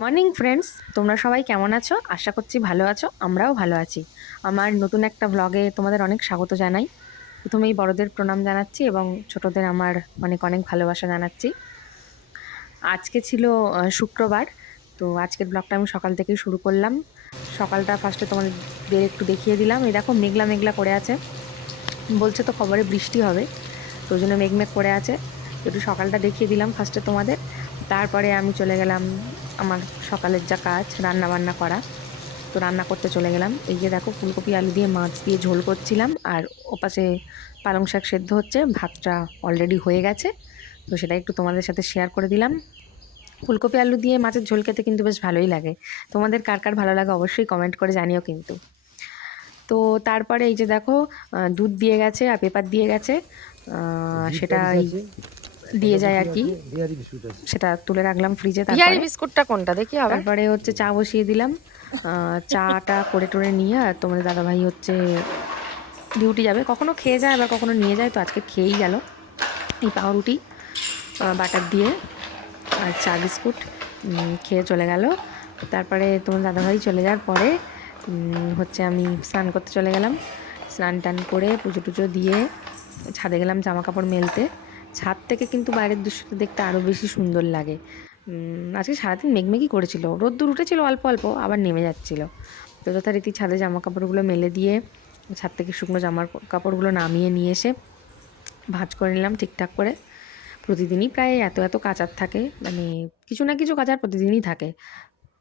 Morning friends, তোমরা সবাই কেমন আছো? আশা করছি ভালো আছো। আমরাও ভালো আছি। আমার নতুন একটা ভ্লগে তোমাদের অনেক স্বাগত জানাই। প্রথমেই বড়দের প্রণাম জানাচ্ছি এবং ছোটদের আমার অনেক অনেক ভালোবাসা জানাচ্ছি। আজকে ছিল শুক্রবার। তো আজকের ব্লগটা আমি সকাল থেকেই শুরু করলাম। সকালটা ফার্স্টে তোমাদের একটু দেখিয়ে দিলাম। এই দেখো মেঘলা মেঘলা করে আছে, বলছে তো খবরে বৃষ্টি হবে, তো ওই জন্য মেঘমেঘ করে আছে। তো একটু সকালটা দেখিয়ে দিলাম ফার্স্টে তোমাদের। তারপরে আমি চলে গেলাম আমার সকালের যা কাজ, রান্না বান্না করা। তো রান্না করতে চলে গেলাম। এই যে দেখো ফুলকপি আলু দিয়ে মাছ দিয়ে ঝোল করছিলাম, আর ওপাশে পালং শাক সেদ্ধ হচ্ছে। ভাতটা অলরেডি হয়ে গেছে, তো সেটা একটু তোমাদের সাথে শেয়ার করে দিলাম। ফুলকপি আলু দিয়ে মাছের ঝোল খেতে কিন্তু বেশ ভালোই লাগে। তোমাদের কার কার ভালো লাগে অবশ্যই কমেন্ট করে জানিও কিন্তু। তো তারপরে এই যে দেখো দুধ দিয়ে গেছে আর পেপার দিয়ে গেছে, সেটা দিয়ে যায় আর কি। সেটা তুলে রাখলাম ফ্রিজে। বিহারি তারপরে বিস্কুটটা কোনটা দেখি হবে। তারপরে হচ্ছে চা বসিয়ে দিলাম। চাটা করে টোরে নিয়ে, আর তোমাদের দাদাভাই হচ্ছে ডিউটি যাবে। কখনো খেয়ে যায় আবার কখনো নিয়ে যায়, তো আজকে খেয়েই গেল। এই পাউরুটি বাটার দিয়ে আর চা বিস্কুট খেয়ে চলে গেল। তারপরে তোমার দাদাভাই চলে যাওয়ার পরে হচ্ছে আমি স্নান করতে চলে গেলাম। স্নান টান করে পুজো টুজো দিয়ে ছাদে গেলাম জামা কাপড় মেলতে। ছাদ থেকে কিন্তু বাইরের দৃশ্যটা দেখতে আরও বেশি সুন্দর লাগে। আজকে সারাদিন মেঘমেঘই করেছিল, রোদ্দুর উঠেছিল অল্প অল্প, আবার নেমে যাচ্ছিল। তো যথারীতি ছাদে জামা কাপড়গুলো মেলে দিয়ে ছাদ থেকে শুকনো জামার কাপড়গুলো নামিয়ে নিয়ে এসে ভাঁজ করে নিলাম ঠিকঠাক করে। প্রতিদিনই প্রায় এত এত কাচার থাকে, মানে কিছু না কিছু কাচার প্রতিদিনই থাকে।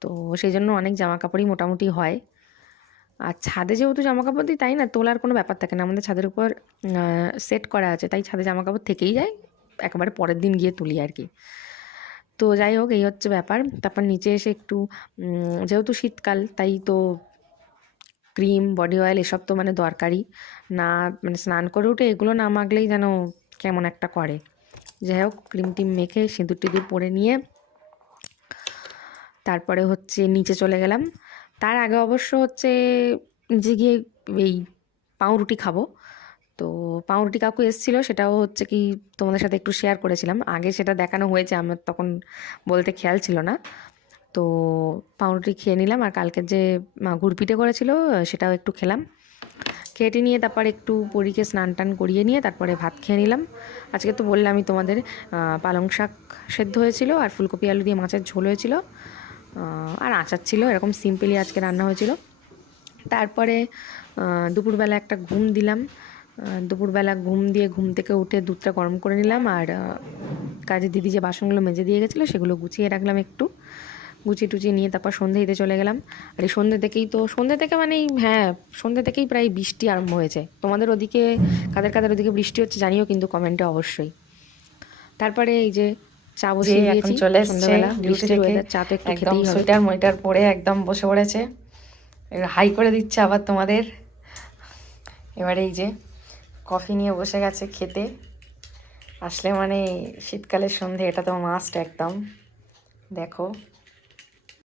তো সেই জন্য অনেক জামা কাপড়ই মোটামুটি হয়। আর ছাদে যেহেতু জামা কাপড় দিই, তাই না তোলার কোনো ব্যাপার থাকে না। আমাদের ছাদের উপর সেট করা আছে, তাই ছাদে জামা কাপড় থেকেই যায়, একেবারে পরের দিন গিয়ে তুলি আর কি। তো যাই হোক, এই হচ্ছে ব্যাপার। তারপর নিচে এসে একটু যেহেতু শীতকাল, তাই তো ক্রিম বডি অয়েল এসব তো মানে দরকারই না। মানে স্নান করে উঠে এগুলো না মাখলেই যেন কেমন একটা করে। যাই হোক, ক্রিম টিম মেখে সিঁদুর টিঁদুর পরে নিয়ে তারপরে হচ্ছে নিচে চলে গেলাম। তার আগে অবশ্য হচ্ছে নিচে গিয়ে এই পাউরুটি খাবো। তো পাউরুটি কাকু এসেছিলো, সেটাও হচ্ছে কি তোমাদের সাথে একটু শেয়ার করেছিলাম। আগে সেটা দেখানো হয়েছে, আমার তখন বলতে খেয়াল ছিল না। তো পাউরুটি খেয়ে নিলাম, আর কালকে যে গুড় পিঠে করেছিল সেটাও একটু খেলাম। কেটে নিয়ে তারপর একটু পরীকে স্নান টান করিয়ে নিয়ে তারপরে ভাত খেয়ে নিলাম। আজকে তো বললামই তোমাদের, পালং শাক সেদ্ধ হয়েছিল আর ফুলকপি আলু দিয়ে মাছের ঝোল হয়েছিল, আর আচার ছিল। এরকম সিম্পলি আজকে রান্না হয়েছিল। তারপরে দুপুরবেলা একটা ঘুম দিলাম। দুপুরবেলা ঘুম দিয়ে ঘুম থেকে উঠে দুধটা গরম করে নিলাম, আর কাজের দিদি যে বাসনগুলো মেজে দিয়ে গেছিলো সেগুলো গুছিয়ে রাখলাম একটু। গুছিয়ে টুচিয়ে নিয়ে তারপর সন্ধে দিতে চলে গেলাম। আর এই সন্ধে থেকে মানে হ্যাঁ, সন্ধে থেকেই প্রায় বৃষ্টি আরম্ভ হয়েছে। তোমাদের ওদিকে কাদের কাদের ওদিকে বৃষ্টি হচ্ছে জানিও কিন্তু কমেন্টে অবশ্যই। তারপরে এই যে চা যে বসিয়ে এখন দিয়েছি চলে এসছে সন্ধ্যাবেলা, ডিউটি বৃষ্টির থেকে, ওয়েদার, চা তো একটু একদম খেতেই হবে। সোয়েটার মোয়েটার পরে একদম বসে পড়েছে। এবার হাই করে দিচ্ছে আবার তোমাদের। এবারে এই যে কফি নিয়ে বসে গেছে খেতে। আসলে মানে শীতকালের সন্ধে এটা তো মাস্ট একদম। দেখো